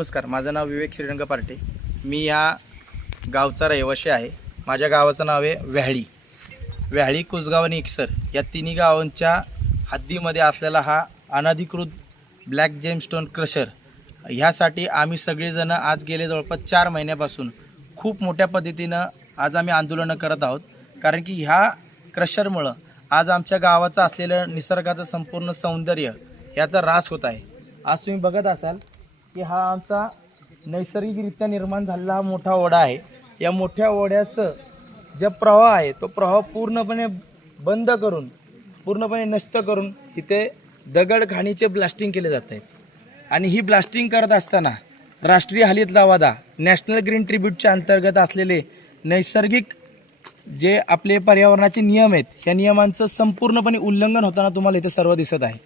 नमस्कार माझं नाव विवेक श्रीरंग पार्टे. मी या गावचा रहिवाशी आहे. माझ्या गावाचं नाव आहे व्याहळी. व्याहळी कुसगाव आणि इक्सर या तिन्ही गावांच्या हद्दीमध्ये असलेला हा अनधिकृत ब्लॅक जेमस्टोन क्रशर. ह्यासाठी आम्ही सगळेजणं आज गेले जवळपास चार महिन्यापासून खूप मोठ्या पद्धतीनं आज आम्ही आंदोलनं करत आहोत. कारण की ह्या क्रशरमुळं आज आमच्या गावाचं असलेलं निसर्गाचं संपूर्ण सौंदर्य याचा ऱ्हास होत आहे. आज तुम्ही बघत असाल की हा आमचा नैसर्गिकरित्या निर्माण झालेला हा मोठा ओढा आहे. या मोठ्या ओढ्याचं जे प्रवाह आहे तो प्रवाह पूर्णपणे बंद करून पूर्णपणे नष्ट करून इथे दगड खाणीचे ब्लास्टिंग केले जात आहेत. आणि ही ब्लास्टिंग करत असताना राष्ट्रीय हरित लावादा नॅशनल ग्रीन ट्रिब्यूटच्या अंतर्गत असलेले नैसर्गिक जे आपले पर्यावरणाचे नियम आहेत या नियमांचं संपूर्णपणे उल्लंघन होताना तुम्हाला इथे सर्व दिसत आहे.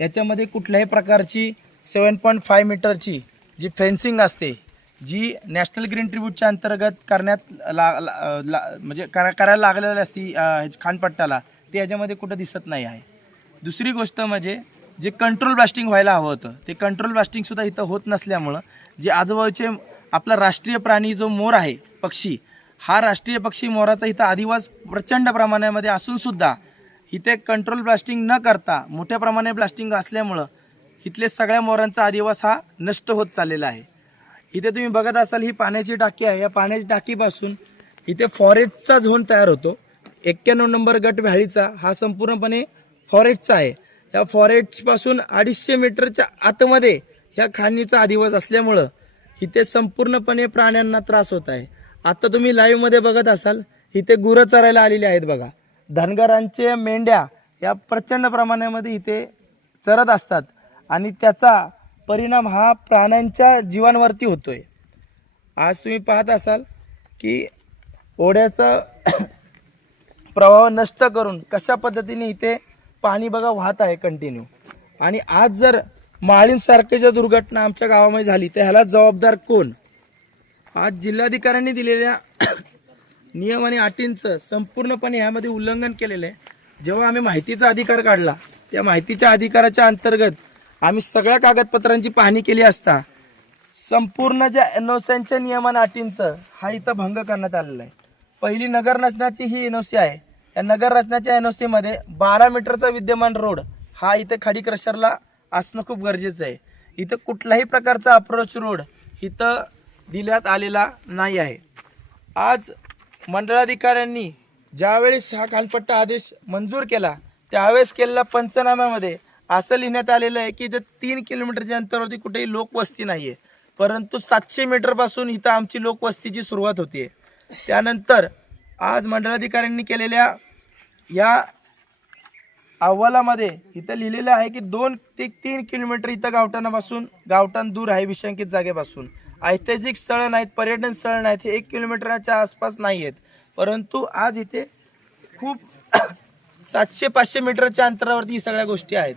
याच्यामध्ये कुठल्याही प्रकारची सेवन पॉईंट फाय मीटरची जी फेन्सिंग असते जी नॅशनल ग्रीन ट्रिब्यूटच्या अंतर्गत करण्यात ला, ला, ला म्हणजे करा करायला लागलेली असती अं, खानपट्ट्याला ते याच्यामध्ये कुठं दिसत नाही आहे. दुसरी गोष्ट म्हणजे जे कंट्रोल ब्लास्टिंग व्हायला हवं होतं ते कंट्रोल ब्लास्टिंगसुद्धा इथं होत नसल्यामुळं जे आजूबाजूचे आपला राष्ट्रीय प्राणी जो मोर आहे पक्षी हा राष्ट्रीय पक्षी मोराचा इथं आदिवास प्रचंड प्रमाणामध्ये असूनसुद्धा इथे कंट्रोल ब्लास्टिंग न करता मोठ्या प्रमाणे ब्लास्टिंग असल्यामुळं इथले सगळ्या मोरांचा आदिवास हा नष्ट होत चाललेला आहे. इथे तुम्ही बघत असाल ही पाण्याची टाकी आहे. या पाण्याची टाकीपासून इथे फॉरेस्टचा झोन तयार होतो. एक्क्याण्णव नंबर गट व्हॅळीचा हा संपूर्णपणे फॉरेस्टचा आहे. या फॉरेस्टपासून अडीचशे मीटरच्या आतमध्ये ह्या खाणीचा आदिवास असल्यामुळं इथे संपूर्णपणे प्राण्यांना त्रास होत आहे. आता तुम्ही लाईव्हमध्ये बघत असाल इथे गुरं चरायला आलेली आहेत बघा. धनगरांचे मेंढ्या या प्रचंड प्रमाणामध्ये इथे चरत असतात. आणि त्याचा परिणाम हा प्राण्यांच्या जीवांवरती होतो आहे आज तुम्ही पाहत असाल की ओढ्याचा प्रवाह नष्ट करून कशा पद्धतीने इथे पाणी बघा वाहत आहे कंटिन्यू आणि आज जर माळींसारखी जर दुर्घटना आमच्या गावामध्ये झाली तर ह्याला जबाबदार कोण? आज जिल्हाधिकाऱ्यांनी दिलेल्या नियम आणि अटींचं संपूर्णपणे ह्यामध्ये उल्लंघन केलेलं आहे. जेव्हा आम्ही माहितीचा अधिकार काढला त्या माहितीच्या अधिकाराच्या अंतर्गत आम्ही सगळ्या कागदपत्रांची पाहणी केली असता संपूर्ण ज्या एनओसीच्या नियमन अटींचं हा इथं भंग करण्यात आलेला आहे. पहिली नगर रचनाची ही एनओसी आहे. या नगर रचनाच्या ओ सीमध्ये बारा मीटरचा विद्यमान रोड हा इथं खाडी क्रशरला असणं खूप गरजेचं आहे. इथं कुठल्याही प्रकारचा अप्रोच रोड इथं दिल्यात आलेला नाही आहे. आज मंडळाधिकाऱ्यांनी ज्यावेळेस हा खालपट्टा आदेश मंजूर केला त्यावेळेस केलेल्या पंचनाम्यामध्ये असं लिहिण्यात आलेलं आहे की इथं तीन किलोमीटरच्या अंतरावरती कुठेही लोकवस्ती नाही आहे परंतु सातशे मीटरपासून इथं आमची लोकवस्तीची सुरुवात होते. त्यानंतर आज मंडळाधिकाऱ्यांनी केलेल्या या अहवालामध्ये इथं लिहिलेलं आहे की दोन ते तीन किलोमीटर इथं गावठाणापासून गावठाण दूर आहे विशंकित जागेपासून. ऐतिहासिक स्थळं नाहीत पर्यटन स्थळं नाहीत हे एक किलोमीटरच्या आसपास नाही आहेत परंतु आज इथे खूप सातशे पाचशे मीटरच्या अंतरावरती ही सगळ्या गोष्टी आहेत.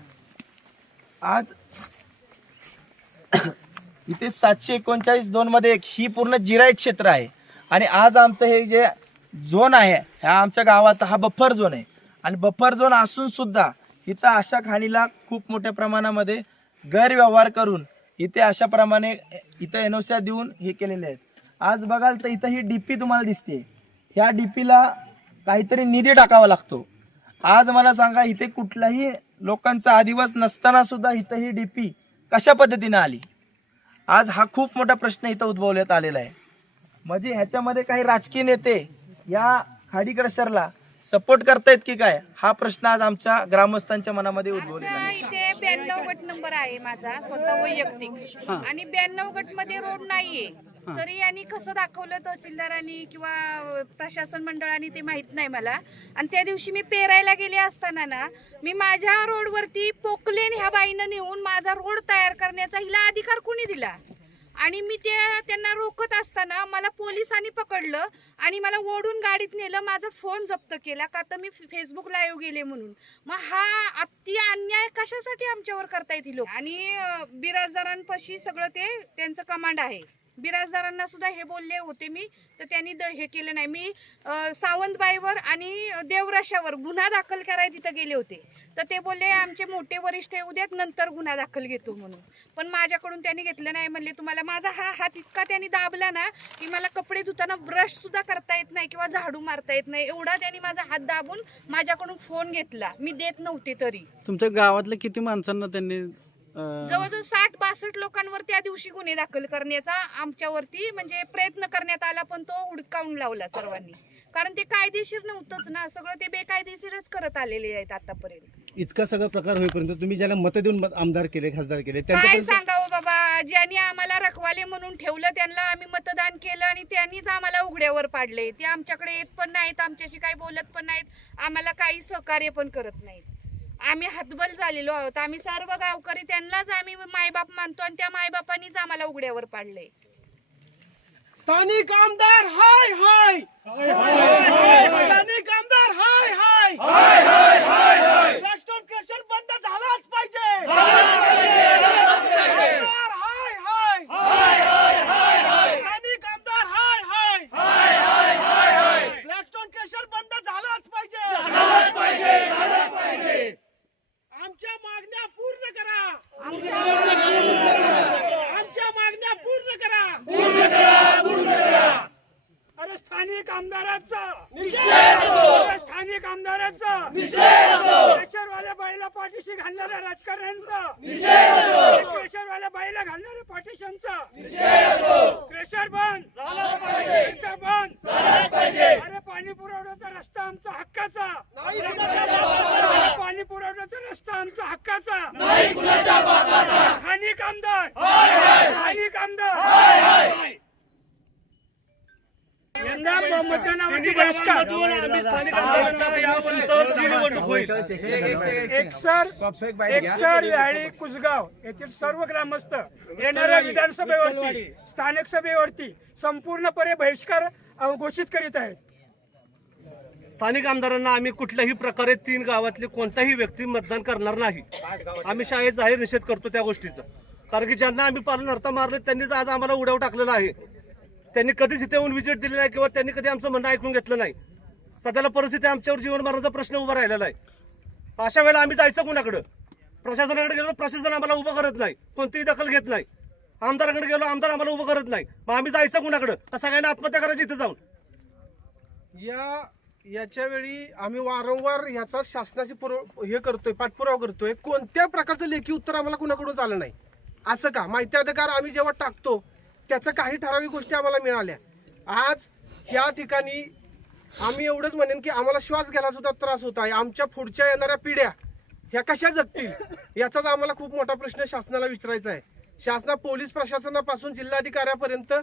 आज इथे सातशे एकोणचाळीस दोन मध्ये एक ही पूर्ण जिरायत क्षेत्र आहे. आणि आज आमचं हे जे झोन आहे ह्या आमच्या गावाचा हा बफर झोन आहे. आणि बफर झोन असून सुद्धा इथं अशा खाणीला खूप मोठ्या प्रमाणामध्ये गैरव्यवहार करून इथे अशा प्रमाणे इथं एनओस्या देऊन हे केलेले आहेत. आज बघाल तर इथं ही डीपी तुम्हाला दिसते. ह्या डीपीला काहीतरी निधी टाकावा लागतो. आज मला सांगा इथे कुठलाही लोकांचा आदिवास नसताना सुद्धा इथं ही डीपी कशा पद्धतीने आली? आज हा खूप मोठा प्रश्न इथं उद्भवण्यात आलेला आहे. म्हणजे ह्याच्यामध्ये काही राजकीय नेते या खाडी क्रशरला सपोर्ट करतायत की काय? हा प्रश्न आज आमच्या ग्रामस्थांच्या मनामध्ये उद्भवलेला आमचा आहे. इथे ब्याण्णव गट नंबर आहे माझा स्वतः वैयक्तिक. आणि ब्याण्णव गटमध्ये रोड नाहीये. तरी यांनी कसं दाखवलं तहसीलदारांनी किंवा प्रशासन मंडळाने ते माहीत नाही मला. आणि त्या दिवशी मी पेरायला गेले असताना ना मी माझ्या रोडवरती पोकलेन ह्या बाईनं नेऊन माझा रोड तयार करण्याचा हिला अधिकार कुणी दिला? आणि मी ते त्यांना रोखत असताना मला पोलिसांनी पकडलं आणि मला ओढून गाडीत नेलं माझा फोन जप्त केला. का तर मी फेसबुक लाईव्ह गेले म्हणून. मग हा अति अन्याय कशासाठी आमच्यावर करता येतील आणि बिराजदारांपाशी सगळं ते त्यांचं कमांड आहे. बिराजदारांना सुद्धा हे बोलले होते मी तर त्यांनी द- हे केलं नाही. मी सावंतबाईवर आणि देवराशावर गुन्हा दाखल करायला तिथं गेले होते. तर ते बोलले आमचे मोठे वरिष्ठ येऊ देत नंतर गुन्हा दाखल घेतो म्हणून. पण माझ्याकडून त्यांनी घेतलं नाही म्हणले तुम्हाला माझा हा हात इतका त्यांनी दाबला ना की मला कपडे धुताना ब्रश सुद्धा करता येत नाही किंवा झाडू मारता येत नाही. एवढा त्यांनी माझा हात दाबून माझ्याकडून फोन घेतला. मी देत नव्हते तरी. तुमच्या गावातल्या किती माणसांना त्यांनी जवळजवळ साठ बासष्ट लोकांवर त्या दिवशी गुन्हे दाखल करण्याचा आमच्यावरती म्हणजे प्रयत्न करण्यात आला पण तो हुडकावून लावला सर्वांनी. कारण ते कायदेशीर नव्हतंच ना सगळं ते बेकायदेशीरच करत आलेले आहेत आतापर्यंत. इतका सगळा प्रकार होईपर्यंत तुम्ही ज्याला मत देऊन आमदार केले खासदार केले काय सांगावं बाबा? ज्यांनी आम्हाला रखवाले म्हणून ठेवलं त्यांना आम्ही मतदान केलं आणि त्यांनीच आम्हाला उघड्यावर पाडले ते आमच्याकडे येत पण नाहीत आमच्याशी काही बोलत पण नाहीत आम्हाला काही सहकार्य पण करत नाहीत. आम्ही हातबल झालेलो आहोत. आम्ही सर्व गावकरी त्यांनाच आम्ही मायबाप मानतो आणि त्या मायबापांनीच आम्हाला उघड्यावर पाडले स्थानिक आमदार हाय हाय! स्थानिक आमदार हाय हाय! बंद झालाच पाहिजे आमदार हाय हाय स्थानिक आमदार हाय हाय ब्लॅकस्टोन क्रशर बंद झालाच पाहिजे आमच्या मागण्या पूर्ण करा आमच्या मागण्या पूर्ण करा अरे स्थानिक आमदाराचा अरे स्थानिक आमदाराचा प्रेशरवाल्या बाईला पाठीशी घालणाऱ्या राजकारण्यांचा प्रेशरवाल्या बाईला घालणाऱ्या पाठीशांचा प्रेशर बंद. झाला बंद अरे पाणी पुरवठ्याचा रस्ता आमचा हक्काचा अरे पाणी पुरवठ्याचा रस्ता आमचा हक्काचा स्थानिक आमदार स्थानिक आमदार यंदा मतदानावरती बहिष्कार. एकसर एकसर व्याळी कुसगाव येथील सर्व ग्रामस्थ येणाऱ्या विधानसभेवरती स्थानिक सभेवरती संपूर्णपणे बहिष्कार घोषित करीत आहेत. स्थानिक आमदारांना आम्ही कुठल्याही प्रकारे तीन गावातले कोणताही व्यक्ती मतदान करणार नाही. आम्ही शाळेत जाहीर निषेध करतो त्या गोष्टीचा. कारण की ज्यांना आम्ही पालन अर्थ मारले त्यांनीच आज आम्हाला उड्याव टाकलेला आहे. त्यांनी कधीच इथे येऊन व्हिजिट दिली नाही किंवा त्यांनी कधी आमचं म्हणणं ऐकून घेतलं नाही. सध्याला परिस्थिती आमच्यावर जीवन मरणाचा प्रश्न उभा राहिलेला आहे. अशा वेळेला आम्ही जायचं कोणाकडं? प्रशासनाकडे गेलो प्रशासन आम्हाला उभं करत नाही. कोणतीही दखल घेत नाही. आमदाराकडे गेलो आमदार आम्हाला उभं करत नाही. मग आम्ही जायचं कोणाकडं? तर सगळ्यांना आत्महत्या करायची इथे जाऊन. या याच्या वेळी आम्ही वारंवार ह्याचा शासनाची पुरव हे करतोय पाठपुरावा करतोय. कोणत्या प्रकारचं लेखी उत्तर आम्हाला कुणाकडून आलं नाही? असं का? माहिती अधिकार आम्ही जेव्हा टाकतो त्याचं काही ठराविक गोष्टी आम्हाला मिळाल्या. आज ह्या ठिकाणी आम्ही एवढंच म्हणेन की आम्हाला श्वास घ्यायला सुद्धा त्रास होत आहे. आमच्या पुढच्या येणाऱ्या पिढ्या ह्या कशा जगतील याचाच आम्हाला खूप मोठा प्रश्न शासनाला विचारायचा आहे. शासना पोलीस प्रशासनापासून जिल्हाधिकाऱ्यापर्यंत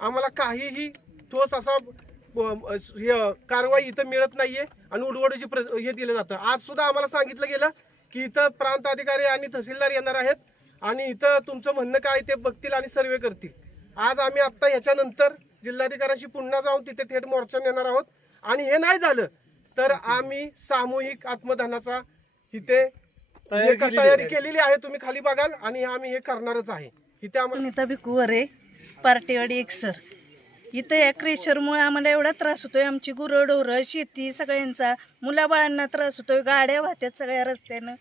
आम्हाला काहीही ठोस असा हे, कारवाई इथं मिळत नाहीये आणि उडवडूची प्र- हे दिलं जातं. आज सुद्धा आम्हाला सांगितलं गेलं की इथं प्रांत अधिकारी आणि तहसीलदार येणार आहेत आणि इथं तुमचं म्हणणं काय ते बघतील आणि सर्वे करतील. आज आम्ही आता ह्याच्यानंतर जिल्हाधिकाऱ्यांशी पुन्हा जाऊन तिथे थेट मोर्चा नेणार आहोत. आणि हे नाही झालं तर आम्ही सामूहिक आत्मदानाचा इथे तयारी केलेली आहे. तुम्ही खाली बघाल आणि आम्ही हे करणारच आहे. इथे आम्हाला भिकुवरे पार्टीवाडी एकसर इथं या क्रेशरमुळे आम्हाला एवढा त्रास होतोय. आमची गुरंढोरं शेती सगळ्यांचा मुलाबाळांना त्रास होतोय. गाड्या वाहत्यात सगळ्या रस्त्यानं.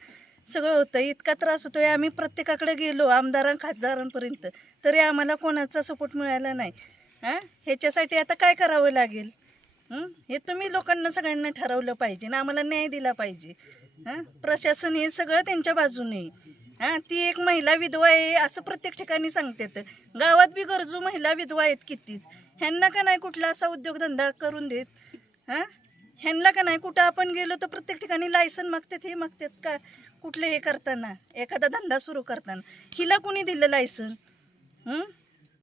सगळं होतं इतका त्रास होतोय. आम्ही प्रत्येकाकडे गेलो आमदारां खासदारांपर्यंत. तरी आम्हाला कोणाचा सपोर्ट मिळाला नाही. हां? ह्याच्यासाठी आता काय करावं लागेल? हे? तुम्ही लोकांना सगळ्यांना ठरवलं पाहिजे ना आम्हाला न्याय दिला पाहिजे. हां? प्रशासन हे सगळं त्यांच्या बाजूने आहे. हां? ती एक महिला विधवा आहे असं प्रत्येक ठिकाणी सांगतात. गावात बी गरजू महिला विधवा आहेत कितीच. ह्यांना का नाही कुठला असा उद्योगधंदा करून देत? हां? ह्यांना का नाही? कुठं आपण गेलो तर प्रत्येक ठिकाणी लायसन मागतात हे मागतात का? कुठलं हे करताना? एखादा धंदा सुरू करताना. हिला कुणी दिलं लायसन हं